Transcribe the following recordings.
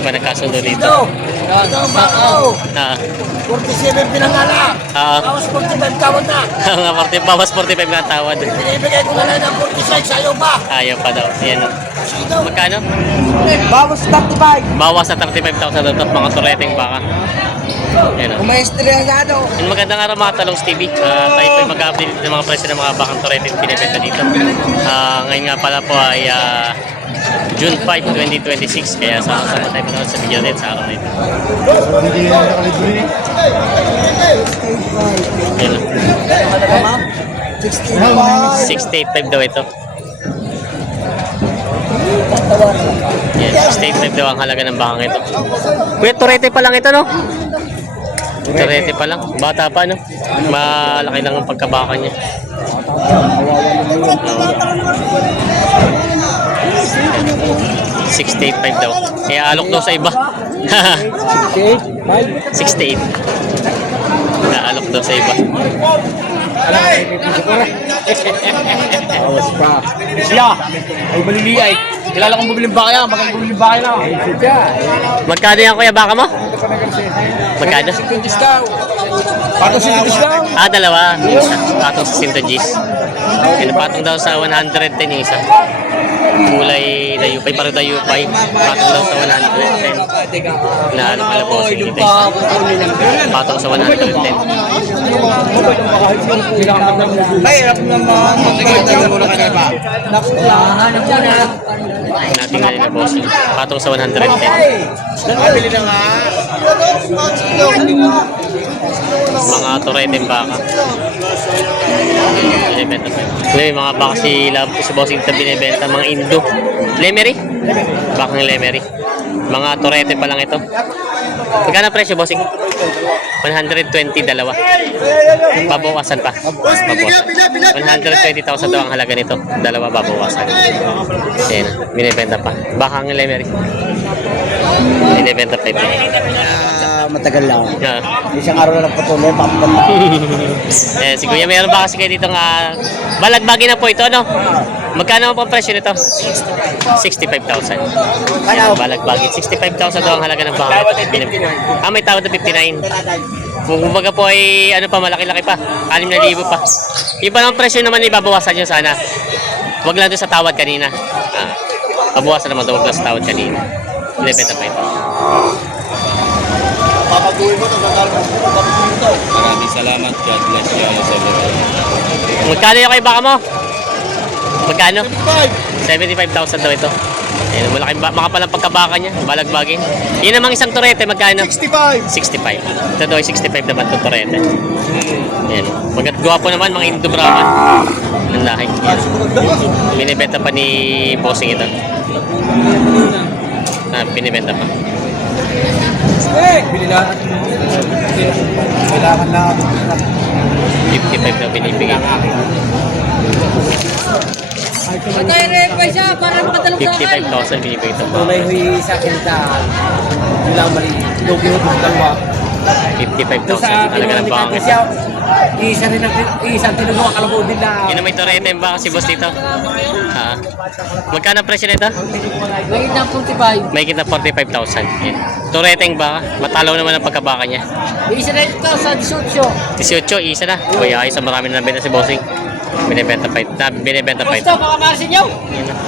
Hindi pa nagkasundo dito. Ito ang bako. Ah. 47 pinangala. Bawas 45 tawad na. Bawas 45 na tawad. Binibigay ko na lang ng 46 sa'yo pa. Ayaw pa daw. Ayan. Magkano? Bawas 35. Bawas sa 35,000 daw ito, mga tureteng baka. Ayan. Umaestre nga daw. Yung magandang araw mga Talongs TV. Tayo po yung mag-update ng mga presyo ng mga bakang tureteng pinibenta dito. Ngayon nga pala po ay June 5, 2026. Kaya sama-sama tayo manood sa video natin sa araw na ito. Ayan. 685 daw ito. Yan, 685 daw ang halaga ng bakang ito. Kuya, turete pa lang ito, no? Turete pa lang. Bata pa, no? Malaki lang ang pagkabaka niya. 685 daw. Kaya alok daw sa iba. 68. Naalok daw sa iba. Bawas pa. Siya. Ay maliliay. Kilala kong bubiling baka yan. Bakang bubiling baka na. Magkano yan, kuya, baka mo? Magkano? Patong si daw. Dalawa. Isa. Patong sa Sinto G's. Patong daw sa 110 yung isa. Kulay dayupay, parang dayupay. Patong daw sa 110. Naano pala po si Ito isa. Patong sa 110. Mahirap naman. Hanap mo na. Natin na nila boss. Patong sa 110. Nabili na nga. Mga tureteng baka. Binibenta pa. Ngayon, mga baka si bossing ito binibenta. Mga Indo. Lemery? Bakang Lemery. Mga turete pa lang ito. Magkano presyo, bossing? 120 dalawa. Babawasan pa. Babawasan. 120,000 daw ang halaga nito. Dalawa babawasan. Ayan, binibenta pa. Bakang Lemery. Binibenta pa ito. Matagal lang. Yeah. Isang araw na lang patuloy. Eh, si Kuya, mayroon ba kasi kayo dito nga balagbagi na po ito, no? Magkano po ang presyo nito? 65,000. Balagbagi. 65,000 daw ang halaga ng baka. May tawad na 59. Kung kumbaga po ay ano pa, malaki-laki pa. 6,000 pa. Iba ang presyo naman ibabawasan nyo sana. Huwag lang doon sa tawad kanina. Pabawasan naman doon, huwag lang sa tawad kanina. Binibenta pa ito. Maraming salamat. God bless you. Magkano yung kay baka mo? Magkano? 75,000 daw ito. Ayun, malaki makapalang pagkabaka niya. Balagbagin. Yun namang isang turete, magkano? 65. 65. Ito daw ay 65 naman itong turete. Ayan. Magat gwapo naman, mga Indo Brahman. Ang lahi. Binibenta pa ni bossing ito. Binibenta pa. Kailangan na 55 na binibigay. 55,000 binibigay ito. tunay huy sa akin dahil hindi lang mali. Lugi ho dalawa. 55,000 talaga ng baka. Isa rin ang isang tinugawa kalabaw din na. Yun na may turete yung baka si boss dito. Magkano presyo nito? May na 45. May kita 45,000. Yan. Tureteng baka. Matalaw naman ang pagkabaka niya. Isa rin ito sa 18. 18, isa na. Kuya, isa marami na nabenta si bossing. Binibenta pa ito. Binibenta pa ito. Gusto, makamasin nyo.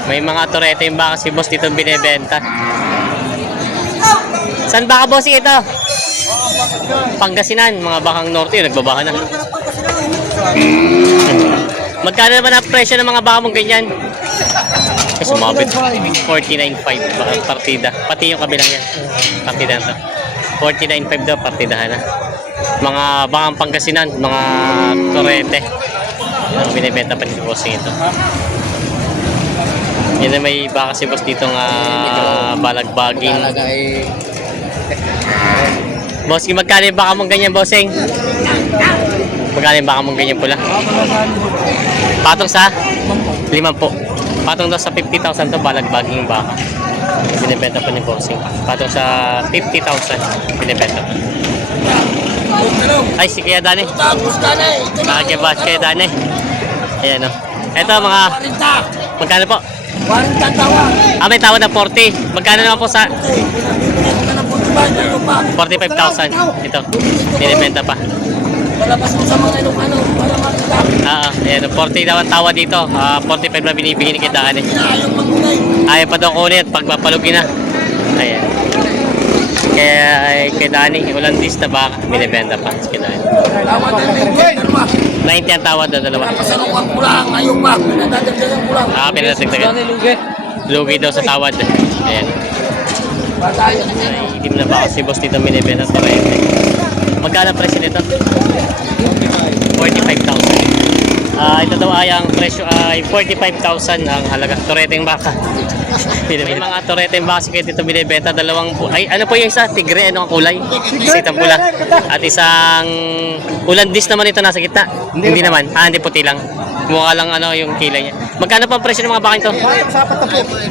May mga turete yung baka si boss dito binibenta. Saan baka bossing ito? Pangasinan. Mga bakang norte yun. Nagbabaha na. Magkano naman ang presyo ng mga baka mong ganyan? Ay, sumabit. 49.5 partida. Pati yung kabilang yan. Partida na to. 49.5 daw partidahan na. Mga bakang Pangasinan, mga turete. Ang binibenta pa ni bossing ito. Yan na may baka si boss dito nga balagbagin. Bossing, magkano yung baka mong ganyan, bossing? Magkano yung baka mong ganyan pula? Patong sa 5 po. Patong daw sa 50,000 to balagbaging baka. Binibenta pa ni bossing. Patong sa 50,000 binibenta pa. Ay, si Kuya Dani. Nakakibatch kay Dani. Ayan o. Ito mga... Magkano po? Walang tatawa. May tawad na 40. Magkano naman po sa... 45,000. Ito. Binibenta pa. Palabas mo sa mga ano, para makita. Ayan. 40 daw ang tawad dito. 45 na binibigyan ni Kitaan eh. Ayaw magunay. Ayaw pa daw kunin at pagpapalugin na. Ayan. Kaya kay Dani, walang lista baka. Binibenta pa. Kay Dani. Tawad na 90 90 ang tawad na dalawa. Pasarukan ko lang, ayaw pa. Pinadadagdagan ko lang. Pinatagdagan. Lugi daw sa tawad. Ayan. Batayan. Ay, hindi mo na ba kasi boss dito binibenta sa rente. Magkano presyo nito? 45,000. Ito daw ay ang presyo ay 45,000 ang halaga. Toreteng baka. May mga toreteng baka kasi dito binibenta. Dalawang, ay ano po yung isa? Tigre, ano ang kulay? Isang pula. At isang Ulandis naman ito nasa gitna. Hindi naman. Hindi puti lang. Mukha lang ano yung kilay niya. Magkano pa ang presyo ng mga baka ito?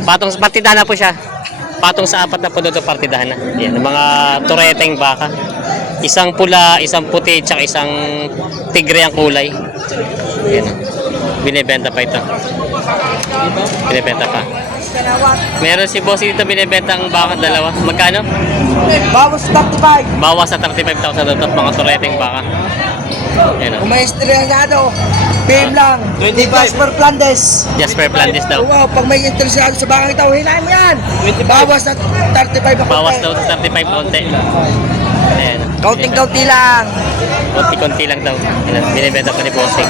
Patong partidahan na po siya. Patong sa 4 na po doon partidahan na. Yan, mga toreteng baka. Isang pula, isang puti, tsaka isang tigre ang kulay. Yan. Binibenta pa ito. Binibenta pa. Meron si boss dito binibenta ang baka dalawa. Magkano? Bawas 35. Bawas sa 35,000 doon mga toreteng baka. Yan o. Kung may interesado, PM lang. 25. Jasper Plandes. Jasper Plandes daw. Oo, pag may interesado sa bakang ito, hinahin mo yan. Bawas na 35 ako. Bawas daw sa 35 konti. Ayan. Kaunting-kaunti lang. Konti-konti lang daw. Ayan. Binibenta pa ni Bossing.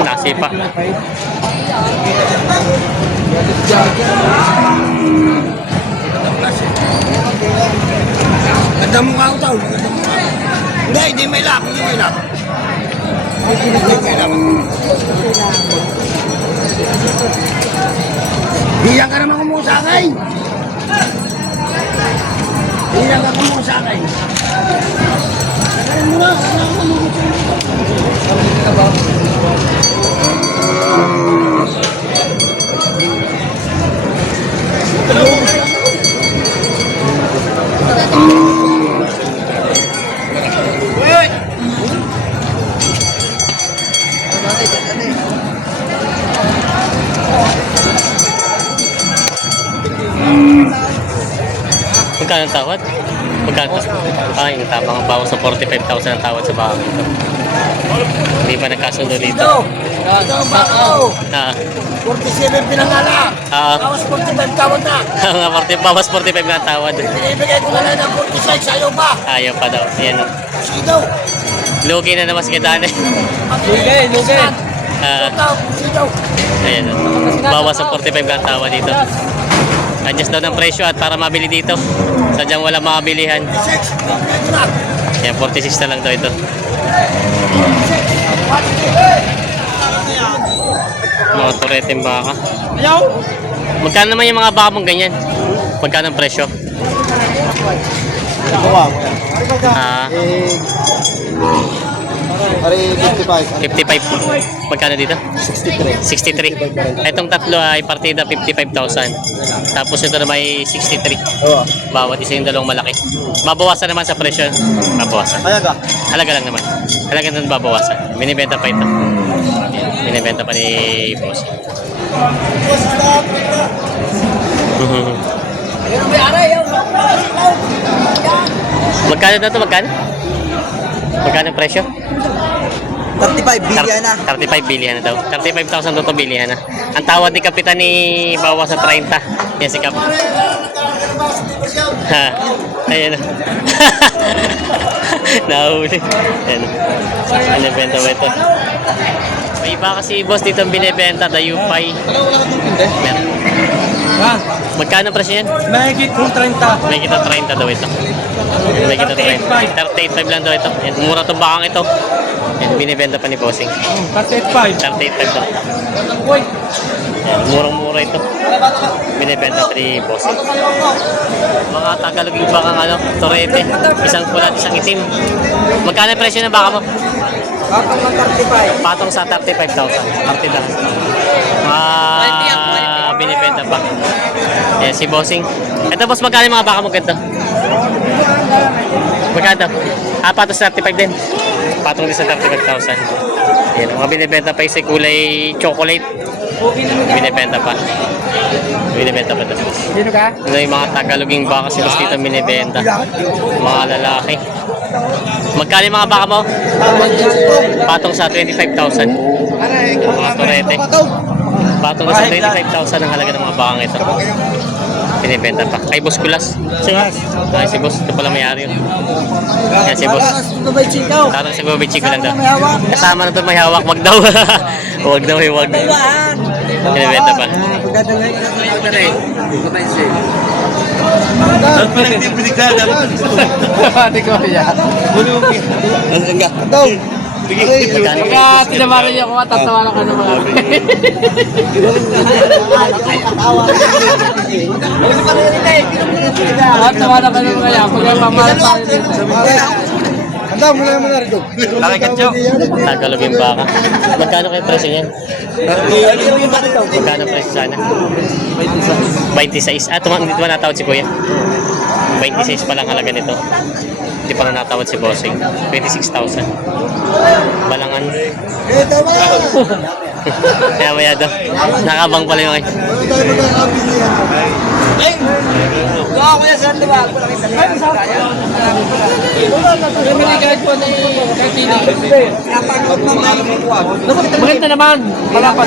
Nasipa. Ganda mukha ko tao. Hindi may lap. Hindi may lap. Hilang ka naman kumusakay. Hilang ka kumusakay. Sakayin mo na. Magkano ang tawad? Magkano? Yung tamang bawas sa 45,000 ang tawad sa baka ito. Hindi pa nagkasundo dito. Ito ang bako. 47 pinangala. Bawas 45 tawad na. Bawas 45 na ang tawad. Binibigay ko na lang ng 46. Ayaw pa. Ayaw pa daw. Yan o. Sige daw. Lugi na naman si Kadane. Lugi. Sige daw. Ayan o. Bawas sa 45 na ang tawad dito. Adjust daw ng presyo at para mabili dito. Sadyang walang makabilihan. 46. Ito na. Yan, 46 na lang daw ito. Mga tureteng baka. Magkano naman yung mga baka mong ganyan? Magkano ang presyo? Pare 55. 55. Magkano dito? 63. 63. Itong tatlo ay partida 55,000. Tapos ito na may 63. Oo. Bawat isa yung dalawang malaki. Mabawasan naman sa presyo. Mabawasan. Kaya ka? Halaga lang naman. Halaga lang babawasan. Binibenta pa ito. Yan. Binibenta pa ni boss. Magkano na ito? Magkano? Magkano ang presyo? 35 bilyan na. 35 bilihan na daw. 35,000 daw ito bilihan na. Ang tawad ni Kapitan ni bawas sa 30. Yan si Kap. Ha. Ayan. Nahuli. Ayan. Binibenta ba ito? May iba kasi boss dito ang binibenta. Dayupay. Meron. Magkano ang presyo yan? Mahigit kung 30. May kita 30 daw ito. May kita 30. 38.5 lang daw ito. Yan, mura itong bakang ito. Yan, binibenta pa ni Bossing. 38.5. 38.5 daw. Yan, murang-mura ito. Binibenta pa ni Bossing. Mga Tagaloging bakang ano, torete. Isang pula at isang itim. Magkano ang presyo ng baka mo? Kapag ng 35. Patong sa 35,000. Partidahan. Binibenta pa. Yan, si Bossing. Ito boss, magkano yung mga baka mo ganito? Magkano? Patong sa 35 din. Patong din sa 35,000. Yan, mga binibenta pa yung sa kulay chocolate. Binibenta pa. Binibenta pa ito. Sino ka? Ano yung mga Tagaloging baka si Boss dito binibenta. Mga lalaki. Magkano yung mga baka mo? Patong sa 25,000. Mga turete. Patong na sa 25,000 ang halaga ng mga bakang ito. Binibenta pa. Kay Boss Kulas. Ay, si Boss. Ito pala may-ari yun. Yan si Boss. Tatang si Bobby Chico lang daw. Kasama na ito may hawak. Wag daw. Wag daw. Wag. Binibenta pa. Hindi ko yan. Magkano? Kaya tinamarin niyo ako, matatawa lang ka ng mga Tawa na ka ng mga yan. Pag mamahal tayo dito. Tagalog yung baka. Magkano kayo presyo niyan? Magkano presyo sana? 26. Hindi ba natawad si Kuya? 26 pa lang halaga nito. Hindi pa na natawad si Bossing. 26,000. Balangan. Kaya maya daw. Nakabang pala yung Maganda naman. Wala pa.